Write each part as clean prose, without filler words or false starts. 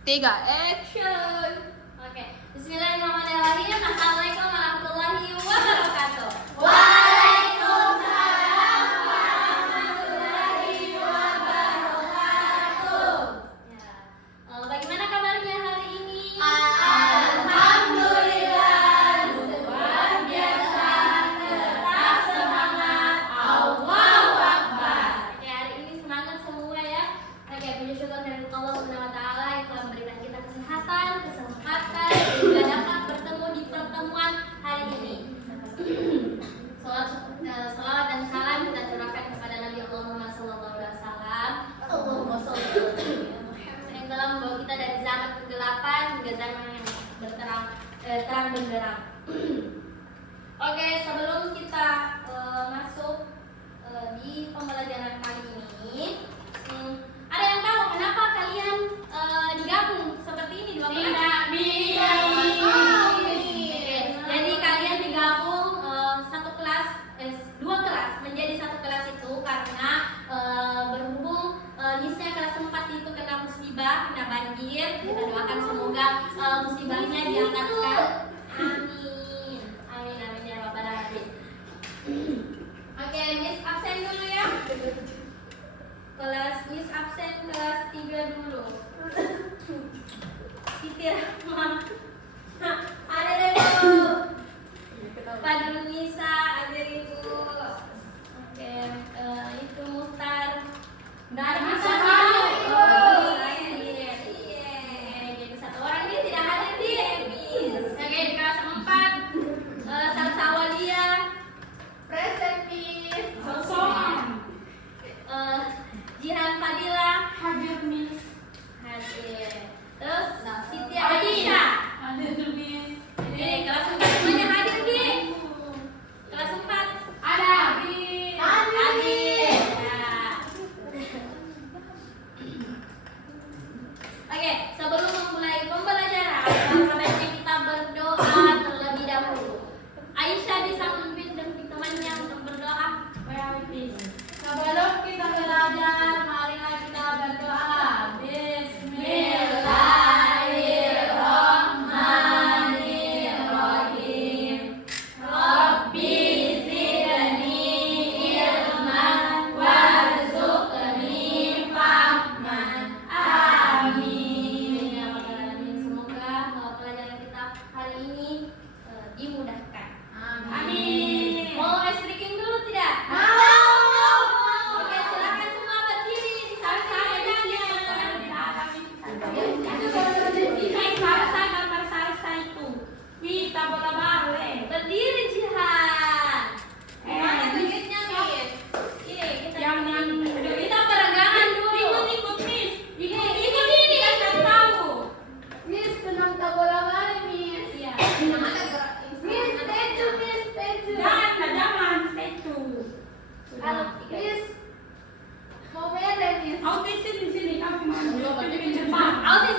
Tiga, action. Oke, Bismillahirrahmanirrahim. Assalamualaikum warahmatullahi wabarakatuh. Waalaikumsalam warahmatullahi wabarakatuh. Ya. Bagaimana kabarnya hari ini? Alhamdulillah, luar biasa, tetap semangat, Allahu Akbar. Oke, hari ini semangat semua ya. Oke, puji syukur dari Allah Subhanahu wa taala yang telah memberikan kita kesehatan, kesempatan dan dapat bertemu di pertemuan hari ini. Salawat dan salam kita curahkan kepada Nabi Allah Muhammad SAW. Allahumma sholli ala Muhammad yang telah membawa kita dari zaman kegelapan hingga zaman yang terang benderang. Oke, sebelum kita masuk di pembelajaran kali ini, ada yang tahu kenapa kalian digabung seperti ini dua kelas? Jadi kalian digabung satu kelas, dua kelas menjadi satu kelas itu karena berhubung misnya kelas 4 itu kena musibah, kena banjir. Kita doakan semoga musibahnya diangkatkan. Amin, amin, amin ya rabbal alamin. Oke, Miss absen dulu ya. Kelas Miss absen kelas 3 dulu. Siti Rahma. Ada deh Bu. Padul Nisa, ada Ibu. Oke, itu Muhtar. Nggak ada masalah. Iya. Jadi satu orang dia tidak hadir di Miss. Oke, di kelas 4 Salsa Awalia. Present, Miss. Jihan Fadila. Hadir, Miss. Hadir. Terus Siti Aisyah. Hadir, Miss. Ini kelas 4 semuanya hadir di. Kelas 4 Ada, Miss. hadir. Ya. Oke, sebelum memulai pembelajaran, sebaiknya kita berdoa terlebih dahulu. Aisyah bisa memimpin teman-temannya untuk berdoa. Sebelum kita belajar, marilah kita berdoa. Bismillahirrahmanirrahim. Rabbi zidni ilman warzuqni fahman. Amin. Ya Rabbal Alamin. Semoga pelajaran kita hari ini dimudahkan. Amin. Mau ice breaking dulu tidak? Oke, silakan semua berdiri di samping berdiri Jihan. Mana duitnya Miss? Ini kita peregangan dulu. Ikut ini kan tahu. Miss, senang tak bola balik, Miss. Iya. Miss, statue, Miss, statue. Kalau tiga. Miss, mau merah, Miss. Autis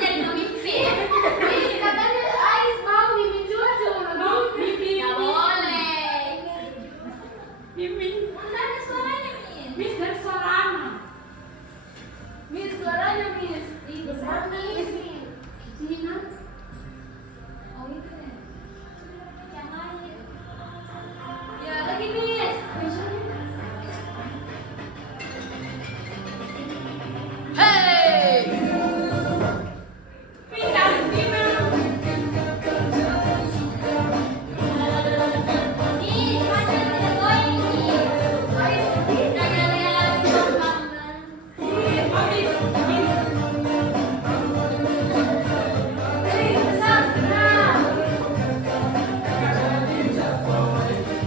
jadi pemimpin. Miss, katanya Ais mau mimin cucu. Nggak boleh. Mana ada suaranya Miss? Miss, suaranya, Miss. Ih, besar Miss. Oh, itu ya. Yang lain. Ya, lagi, Miss. Hey! Ih, ada yang lain nih.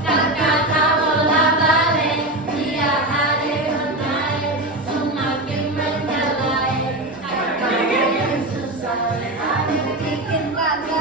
Kata bola balik, dia hadir menaik, semakin menyalai. Kata yang susah, hadir bikin bangga.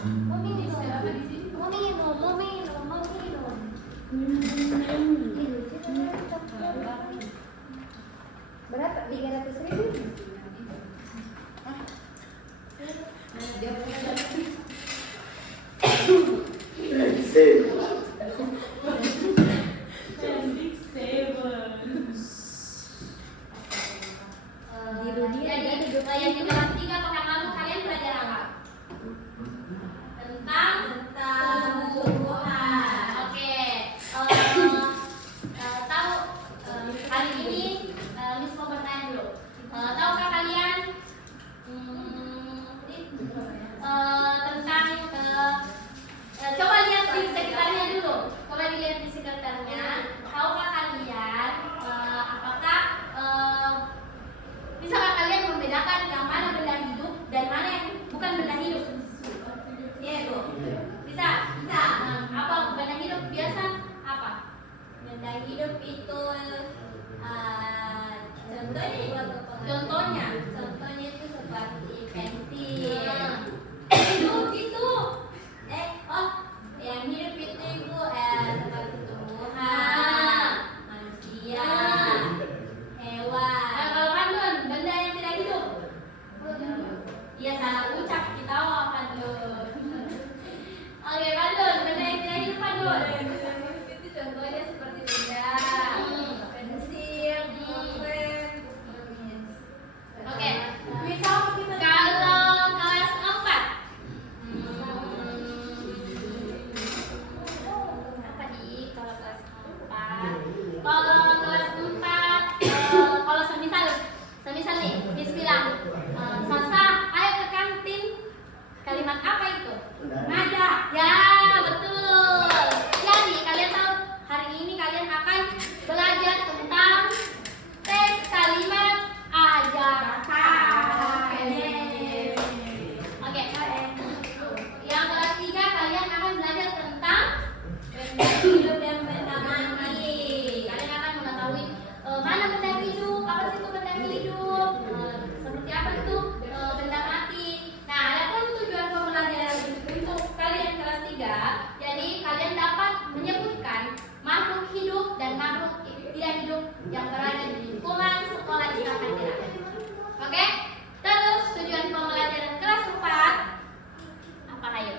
Mau minum. Mau minum, mau minum, mau minum. Berapa? 300.000? Dia punya Yang di kelas 3 pekan lalu kalian belajar apa? Tentang tumbuhan. Oke. Tahu hari ini Miss mau bertanya dulu. Tahukah kalian tentang coba lihat di sekitarnya dulu. Coba dilihat di sekitarnya. Tahukah kalian apakah bisakah kalian membedakan yang mana benda hidup dan mana yang bukan benda hidup? Iya, Bu. Bisa? Bisa. Apa benda hidup biasa apa? Benda hidup itu contohnya itu seperti pensil. Itu. Yang hidup itu Ibu seperti tumbuhan, manusia, hewan. Kalau Pandun, benda yang tidak hidup. Iya, salah ucap kita Pandun. Oke, Pandun, benda yang tidak hidup Pandun. Itu contohnya seperti benda pensil, pulpen. Oke. Kalau kelas 4 apa di kalau kelas 4? Kalau kelas 4 kalau semisal nih Miss bilang Salsa, ayo ke kantin. Kalimat apa itu? Nada. Ya, betul. Jadi kalian tahu hari ini kalian akan belajar tentang teks kalimat ajakan. Yes. Oke. Yang kelas 3 kalian akan belajar tentang Benda hidup dan benda mati. kalian akan mengetahui mana benda hidup, apa sih itu benda hidup, seperti apa itu benda mati. Nah, adapun tujuan pembelajaran untuk kalian kelas 3, jadi kalian dapat menyebutkan makhluk hidup dan makhluk tidak hidup yang berada di lingkungan sekolah Islam Madinah. Oke? Terus tujuan pembelajaran kelas 4 apa ayo?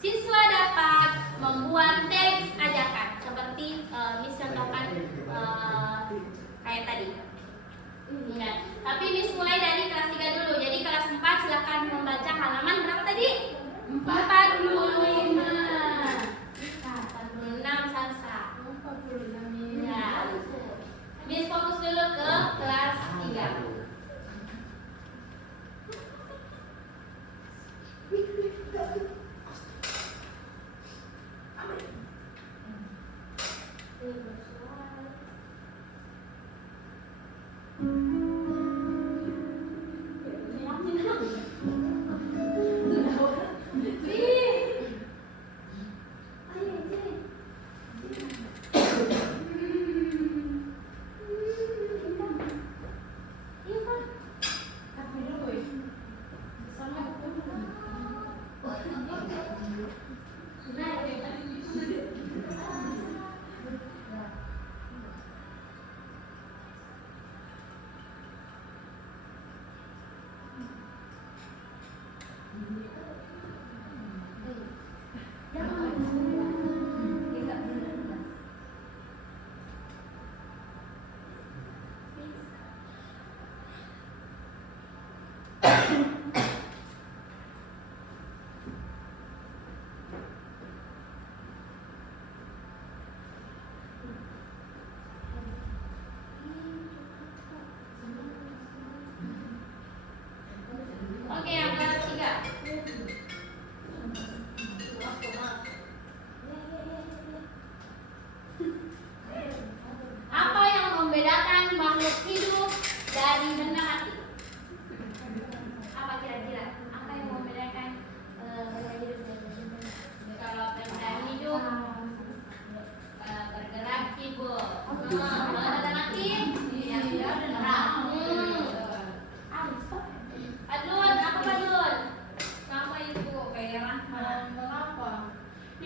Siswa dapat membuat teks ajakan seperti Miss contohkan kayak tadi. Nah, tapi Miss mulai dari kelas 3 dulu. Jadi kelas 4 silakan membaca halaman berapa tadi? 45. 46 Salsa. Ya. Miss fokus dulu ke kelas 3.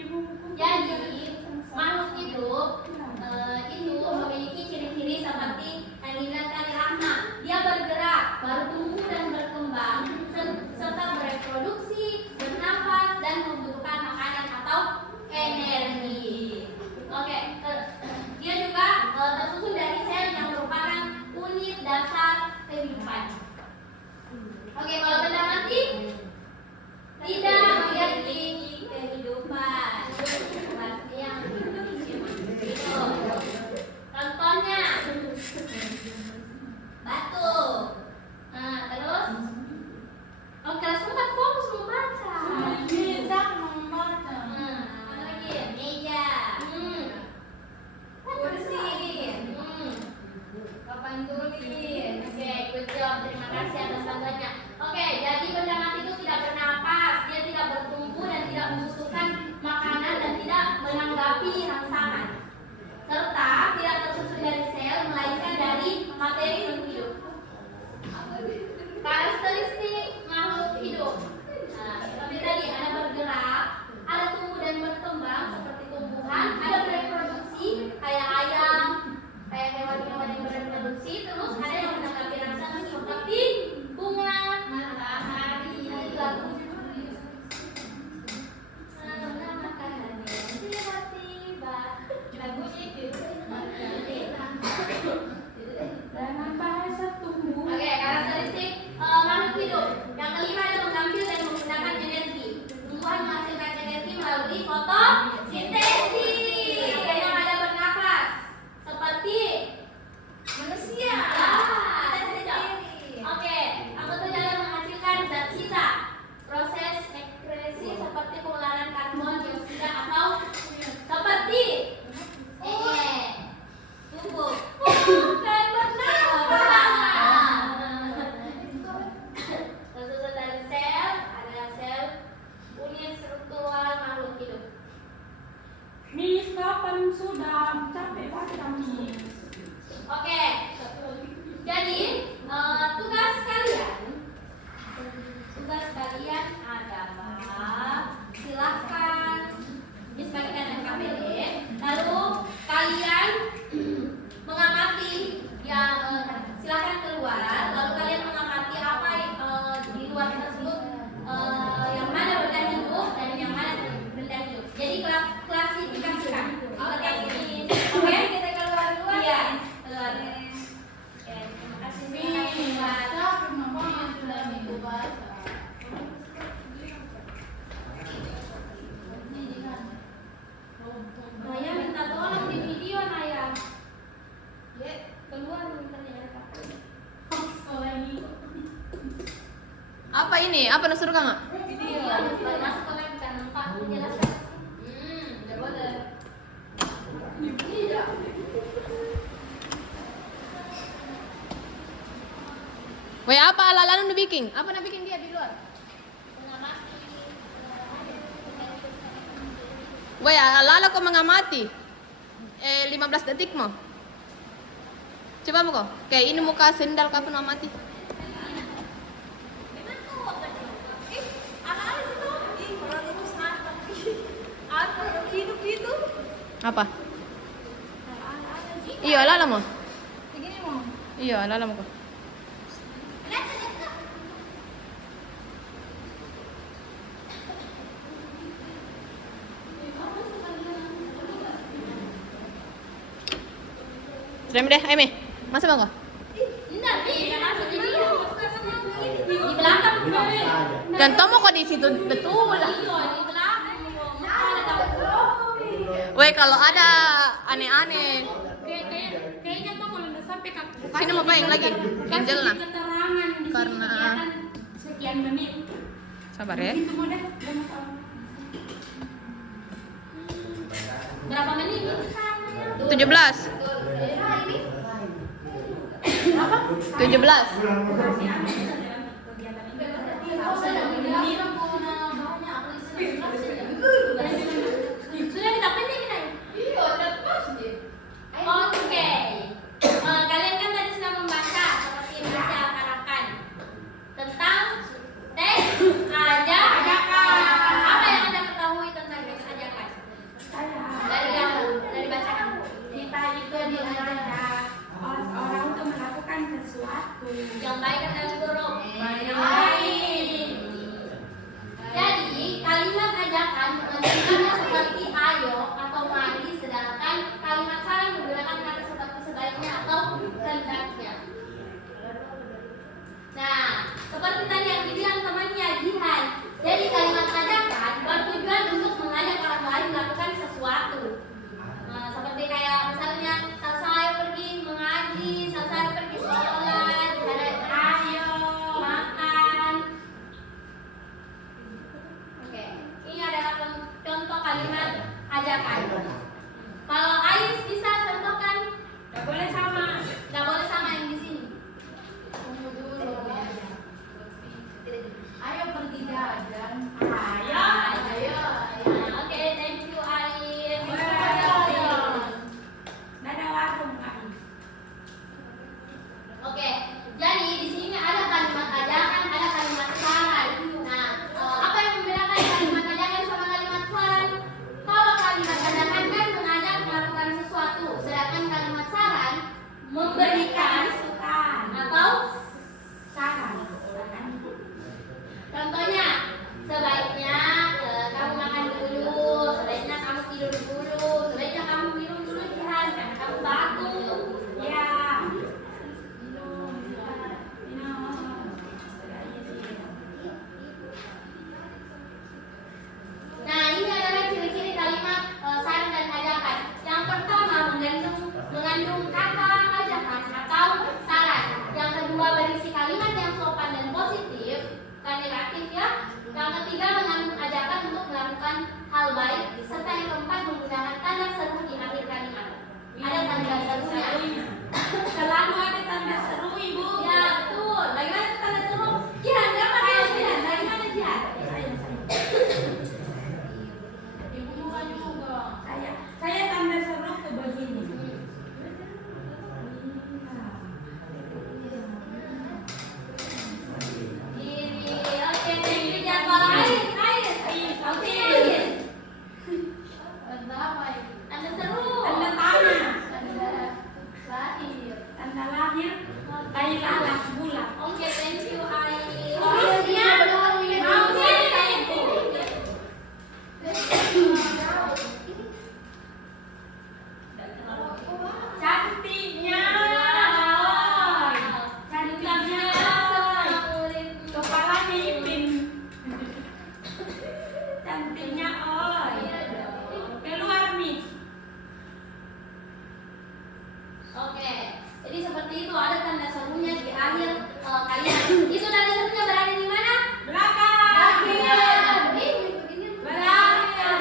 Jadi makhluk hidup itu memiliki ciri-ciri seperti yang dilihat tadi Rahma. Dia bergerak, bertumbuh dan berkembang, serta bereproduksi, bernafas dan membutuhkan makanan atau energi. Oke, dia juga tersusun dari sel yang merupakan unit dasar kehidupan. Oke, kalau benda mati tidak memiliki kehidupan. Pasti yang itu. Contohnya batu. Nah, terus kelas 4 fokus membaca. Bisa membaca. Apa lagi? Meja. Kursi. Papan tulis. Oke, good job. Terima kasih atas bantuannya. Oke, jadi benda mati itu tidak bernapas, dia tidak bertumbuh dan tidak membutuhkan makanan dan tidak menanggapi rangsangan, serta tidak tersusun dari sel melainkan dari materi yang hidup. Karakteristik makhluk hidup. Nah, seperti tadi ada bergerak, ada tumbuh dan berkembang seperti tumbuhan, ada bereproduksi kayak ayam, kayak hewan-hewan yang bereproduksi, terus ada yang menanggapi rangsangan seperti bunga, matahari, lagu tiba-tiba lagunya itu. Dalam bahasa tumbuh. Oke, karakteristik makhluk hidup. Yang kelima ada mengambil dan menggunakan energi. Tumbuhan menghasilkan energi melalui fotosintesis. Yang ada bernafas seperti manusia. Oke, anggota dalam menghasilkan zat sisa. Proses ekskresi seperti pengeluaran karbon dioksida atau seperti tubuh. Bukan bernafas. Tersusun dari sel, ada sel unit struktural makhluk hidup. Miss, kapan sudah capek baca Miss? Oke, jadi tugas kalian adalah silahkan disebagikan NKPD, lalu kalian mengamati yang silahkan keluar, lalu kalian mengamati apa di luar tersebut, yang mana benda hidup dan yang mana benda hidup. Jadi klasifikasikan. Oke, kita keluar dulu ya. Keluar. Oke, terima kasih. Kenapa yang sudah itu baca? Naya minta tolong di video Naya. Keluar minta Sekolah ini. Apa ini? Apa nak suruh kamu? video. Masuk ke web kan nampak menjelaskan. Udah boleh. Weh, apa ala-ala nu bikin? Apa nak bikin dia di luar? Weh, ala-ala kau mengamati. 15 detik mo. Coba mo kau. Kayak ini muka sendal kapan mengamati? Apa? Iya, ala-ala mo. Iya, ala-ala mo kau. Sudah deh, ayo masuk bang kok. Enggak, masuk di dia. Di belakang. Contoh mau kok di situ betul lah. Iya, di belakang. Weh, kalau ada aneh-aneh, Kayaknya tuh kalau udah sampai ke sini mau bayang lagi. Angel lah. keterangan di Karena- sini kelihatan sekian menit. Sabar ya. Itu mau deh, udah masalah. Berapa menit? 17. 17. Sudah kita pendek kita. Oke. Kalian kan tadi sudah membaca seperti yang bisa akan tentang teks ajakan. Apa yang Anda ketahui tentang teks ajakan? mengandung kata ajakan atau saran. Yang kedua berisi kalimat yang sopan dan positif, bukan negatif ya. Yang ketiga mengandung ajakan untuk melakukan hal baik, serta yang keempat menggunakan tanda seru di akhir kalimat. Ada tanda serunya. Selalu ada tanda seru, Ibu. Ya betul. Bagaimana itu tanda seru? Jihan, dapat ya Jihan. Bagaimana Jihan? Ibu muka juga. Saya tanda seru ke begini. Ini, oke, thank you jadwal Ais. Oke, Ais. Tanda apa ini? Tanda seru. Tanda tanah. Tanda lahir. Tanda lahir. Tai lalat bulat. Oke, thank you Ais. Terusnya, mau saya itu. Cantiknya. Cantiknya. Kepalanya ipin. Cantiknya oi. Keluar Miss. Oke, jadi seperti itu ada tanda serunya di akhir kalimat. Itu tanda serunya berada di mana? Belakang. Ini Belakang.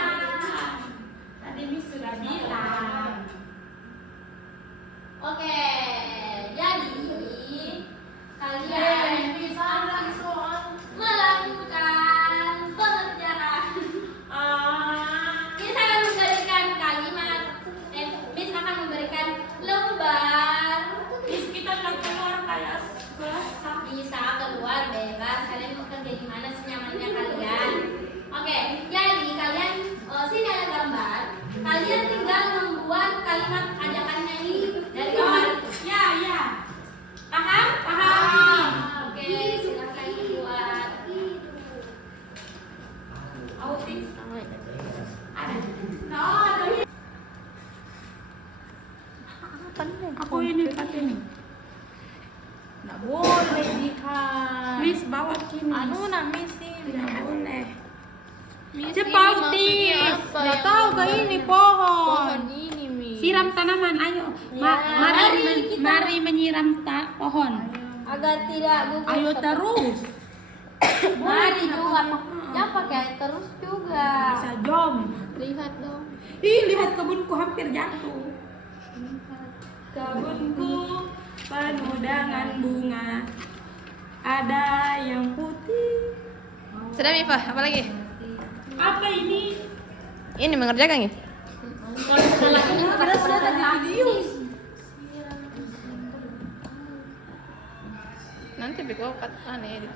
Tadi Miss sudah bilang. Oke, jadi kalian melakukan pengerjaan. Miss akan memberikan kalimat, Miss akan memberikan lembar. Miss kita udah keluar kayak kelas. Bisa keluar bebas, kalian mau kerja di mana senyamannya kalian. Oke, jadi kalian sini ada gambar. Kalian tinggal membuat kalimat ajakannya ini dari gambar itu. Ya. Paham? Paham. Oke, silakan dibuat. Autis. Ada. Aku ini pakai ini. Nggak boleh dikat. Miss bawa kini. Miss Tidak boleh. Miss Cepat, ini Tis. maksudnya apa? Nggak Yang tahu nggak ke ini boleh? pohon. Pohon ini, Miss. Siram tanaman, ayo. Mari menyiram pohon. Agar tidak gugur. Ayo terus. Mari juga. Jangan pakai air terus juga. Bisa jom. Lihat dong. Ih, lihat kebunku hampir jatuh. Kebunku penuh dengan bunga. Ada yang putih. Sudah Mifa, apa lagi? Apa ini? Ini mengerjakan ya? Padahal sudah tadi video. Nanti beko aneh edit.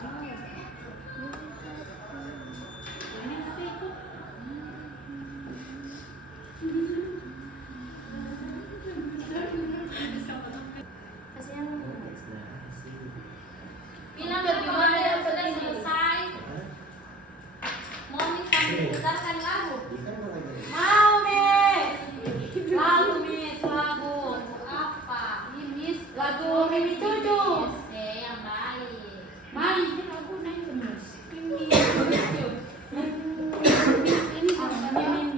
Bilang bagaimana yang sudah selesai. Mau bisa memutarkan lagu. Mau, Miss. Lagu, Miss, lagu. Apa? Miss, lagu Mimi Cucu. Yang baik. Mari kita gunain itu, Miss. Mimi Cucu. Mimi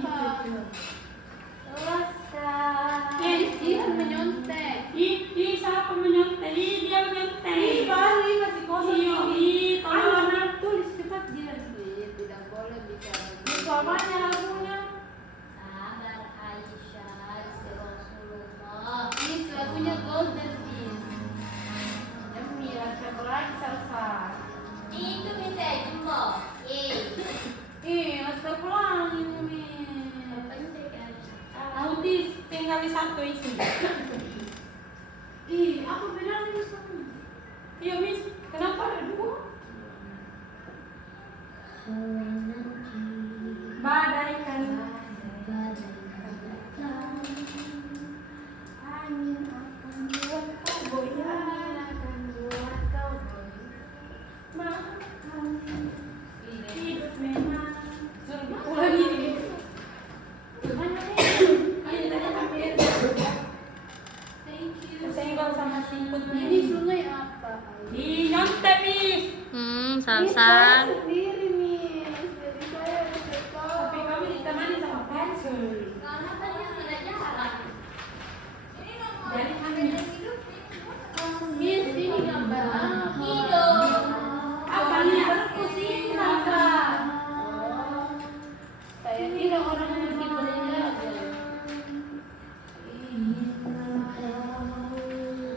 Cucu. Teruskan. Dia menyontek. Ih, siapa menyontek? Ih, dia menyontek. Ih, baru ini masih kosong. Ih, tolong tulis cepat dia. Tidak boleh bicara. Suaranya lagunya. Sabar Aisyah, istri Rasulullah. Miss, lagunya Golden Miss. Demi rasa lagi salsa. Itu bisa jumbo. Rasa pulang ini, Miss. Autis tinggal di satu isi. Apa bedanya Miss? Iya, Miss. Kenapa ada dua? Badaikan. Angin akan buat kau goyang. Hidup memang ulang ini. Gimana nih? Ayo tadi hampir. Thank you. Kesenggol sama siputnya. Ini sungai apa? Di nyontek, Miss. Saya sendiri, Miss. Jadi saya udah tahu. Tapi kami ditemani sama pensil. Karena tadi yang tidak jalan. Jadi kira orang yang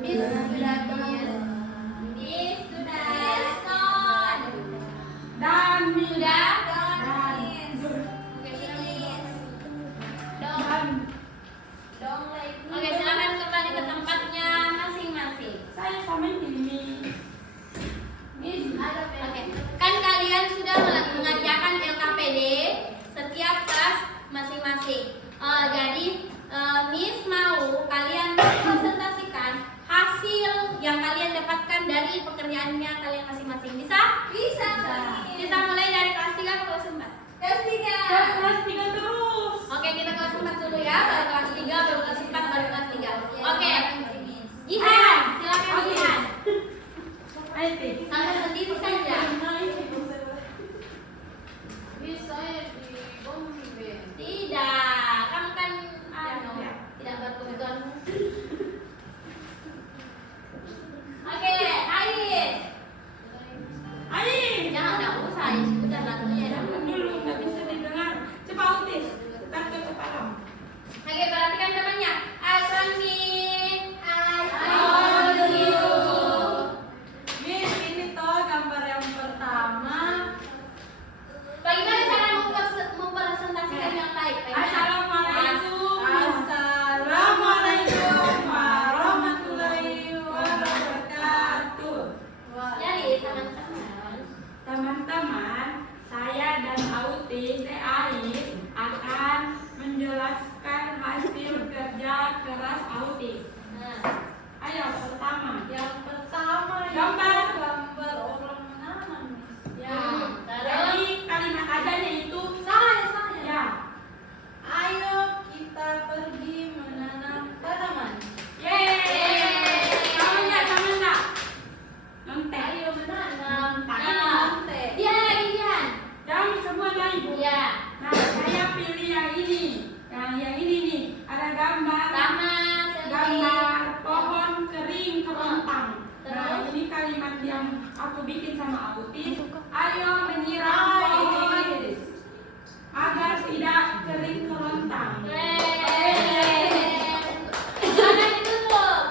Miss sudah Miss sudah Son dan sudah Oke, silakan kembali ke tempatnya masing-masing. saya sama ini. Oke, kan kalian sudah mengerjakan LKPD setiap kelas masing-masing. Jadi Miss mau kalian presentasikan hasil yang kalian dapatkan dari pekerjaannya kalian masing-masing. Bisa? Bisa. Kita mulai dari kelas 3 ke kelas 4. Kelas 3. Kelas 3 terus. Oke, kita kelas 4 dulu ya. Baru kelas 3, baru kelas 4, baru kelas 3. Oke. Jihan, silakan Oke. Jihan. Ayo, Teh. Sampai sendiri saja. Bisa ya di Bombay. Tidak, kamu kan tidak berkebutuhan. Oke, Ais. Ayo. Jangan enggak usah, Ais. Sudah lagunya dapat. Dulu nggak bisa didengar. Coba autis. Dekat ke kepala. Oke, perhatikan temannya. Asmin. Miss, ini toh gambar yang pertama. Bagaimana cara mempresentasikan yang baik? Assalamualaikum. Assalamualaikum warahmatullahi wabarakatuh. Jadi teman-teman, Teman-teman, saya dan autis Ais akan menjelaskan hasil kerja keras autis. nah, Ayo, pertama. Yang pertama Gambar. gambar orang menanam. Ya. terus Jadi kalimat adanya itu Saya. ya. Ayo kita pergi menanam tanaman. Yeay. Sama enggak? Nontek. Ayo menanam Nah, dia lagi Jihan. Jangan semua dari ibu. Iya. Nah, saya pilih yang ini. Yang ini nih. Ada gambar. Gambar pohon kering kerontang. Nah, ini kalimat yang aku bikin sama autis. Ayo menyiram pohon agar tidak kering kerontang. Jangan ditutup.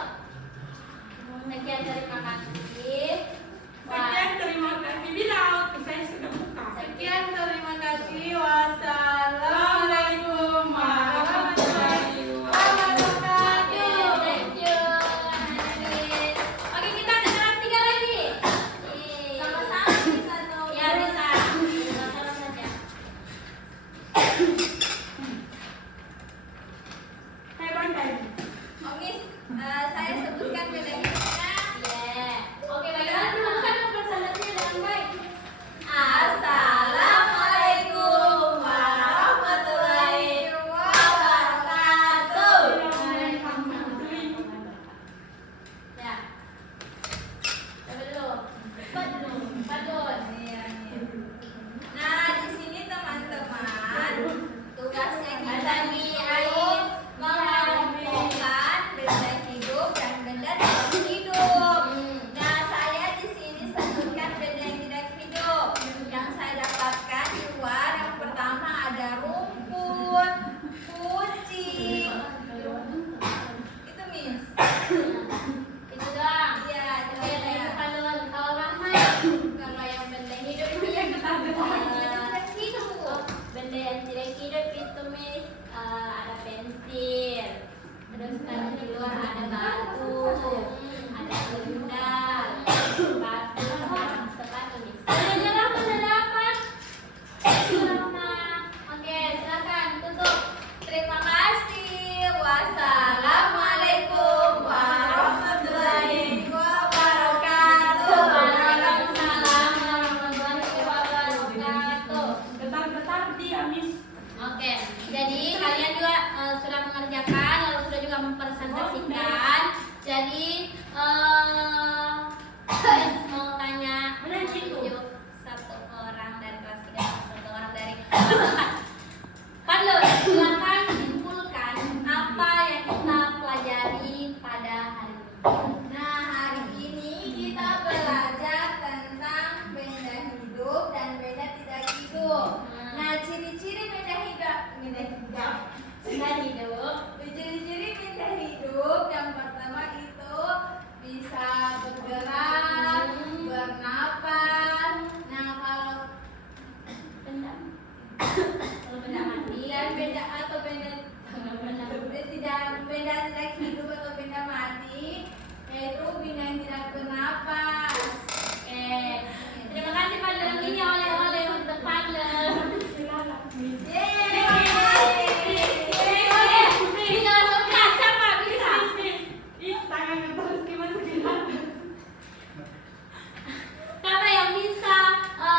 Sekian terima kasih. Sekian, terima kasih. Bila autis saya sudah buka. Sekian, terima kasih. Wassalamualaikum warahmatullahi wabarakatuh. Thank you. Anis. Oke, kita ke kelas 3 lagi. Sama-sama bisa dong. Ya bisa. Sama-sama saja. Hai Bandai. Saya sebutkan beda hidupnya. Oke, bagaimana teman-teman mempresentasinya dengan baik? Assalamualaikum warahmatullahi wabarakatuh. Ya. Coba dulu. Padun. Nah, di sini teman-teman, tugasnya kita Azami Ais mengelompokkan benda hidup dan benda tidak hidup. Nah, saya di sini sebutkan benda yang tidak hidup. Yang saya dapatkan di luar, yang pertama ada rumput, kucing. Itu Miss. itu doang. Iya, itu Oke, ya. kalau Rahmat, kalau yang benda hidup itu yang kita benda yang tidak hidup itu Miss, ada pensil, terus di luar ada batu, ada sendal, batu, sepatu Miss. Belajar apa? Belajar apa? Rahmat. Oke, silakan tutup. Terima kasih. Wassalamualaikum warahmatullahi wabarakatuh. Waalaikumsalam warahmatullahi wabarakatuh. Getar-getar dia, Miss. Oke, jadi kalian juga sudah mengerjakan, lalu sudah juga mempresentasikan. Jadi mau tanya satu orang dari kelas 3, satu orang dari kelas 4. Padlo, silakan simpulkan apa yang kita pelajari pada hari ini. Nah, hari ini kita belajar tentang benda hidup dan benda tidak hidup. Nah, ciri-ciri benda hidup Pindah hidup. Ciri-ciri pindah hidup yang pertama itu bisa bergerak, bernapas. Nah kalau Benda mati. dan benda atau benda tidak hidup atau benda mati, yaitu benda yang tidak bernapas. Terima kasih Padel. Ini oleh-oleh untuk Padel. Bisa langsung kelas siapa? Bisa. Tangannya terus gimana? Karena yang bisa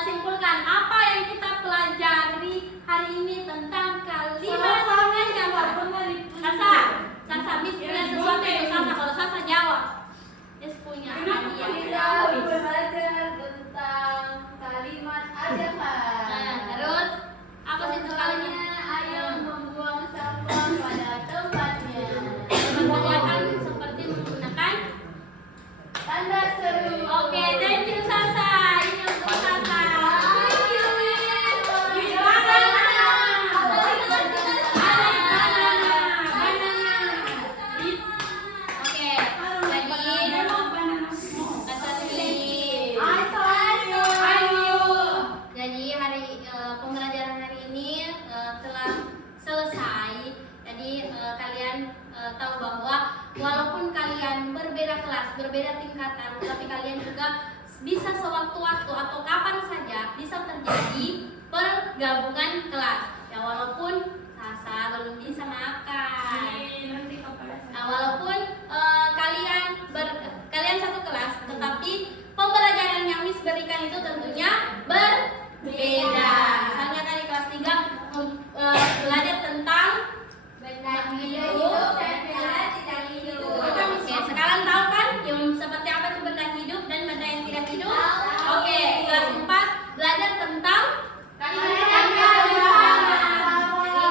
simpulkan apa yang kita pelajari hari ini tentang kalimat dengan gambar. Sasa, Miss punya sesuatu itu Sasa. Kalau Sasa jawab, Miss punya hadiah. Kita belajar tentang kalimat ajakan. Nah, terus apa sih itu kalimat? Ayo membuang sampah pada tempatnya. Menggunakan seperti menggunakan. Tanda seru. Oke, thank you Sasa. Ini untuk Sasa. Oke, jadi hari pembelajaran hari ini telah selesai. Jadi kalian tahu bahwa walaupun kalian berbeda kelas, berbeda tingkatan, tapi kalian juga bisa sewaktu-waktu atau kapan saja bisa terjadi pergabungan kelas. Ya walaupun Sasa belum bisa makan. Nah, walaupun kalian satu kelas, tetapi pembelajaran yang Miss berikan itu tentunya berbeda. Misalnya tadi kelas 3 belajar tentang Benda hidup dan benda tidak hidup. Oke, sekarang tahu kan yang seperti apa itu benda hidup dan benda yang tidak hidup? Oke, kelas 4 belajar tentang Jadi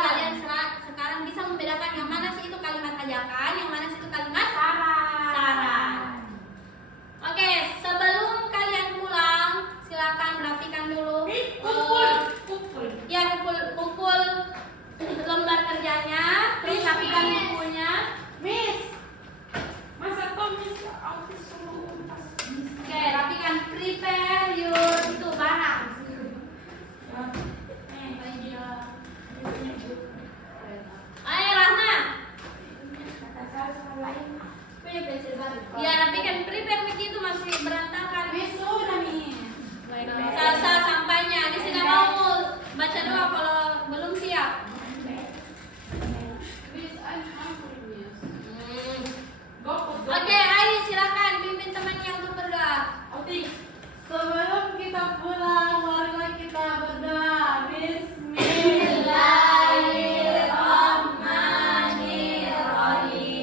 kalian sekarang bisa membedakan yang mana sih itu kalimat ajakan, yang mana sih itu kalimat saran. Oke, sebelum kalian pulang, silakan rapikan dulu. Ya, kumpul lembar kerjanya, terus rapikan bukunya. Oke, rapikan, prepare your itu barang. Ayo Rahma. Ya, rapikan, prepare begitu masih berantakan. Sasa sampainya, ini sudah mau baca doa kalau belum siap. Oke, ayo silakan pimpin temannya untuk berdoa. Sebelum kita pulang, marilah kita berdoa. Bismillahirrahmanirrahim.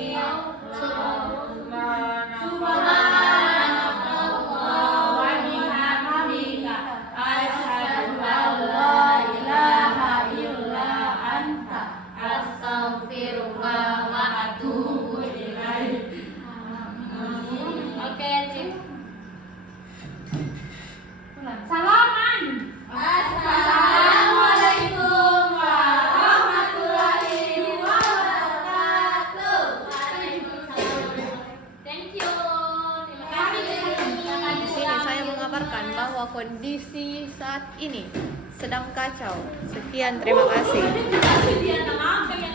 Astagfirullah wa atubu ilaih. Oke, Cip. Salaman. Assalamualaikum warahmatullahi wabarakatuh. Thank you. Terima kasih. Di sini saya mengabarkan bahwa kondisi saat ini sedang kacau. Sekian, terima kasih. Dia nama apa ya?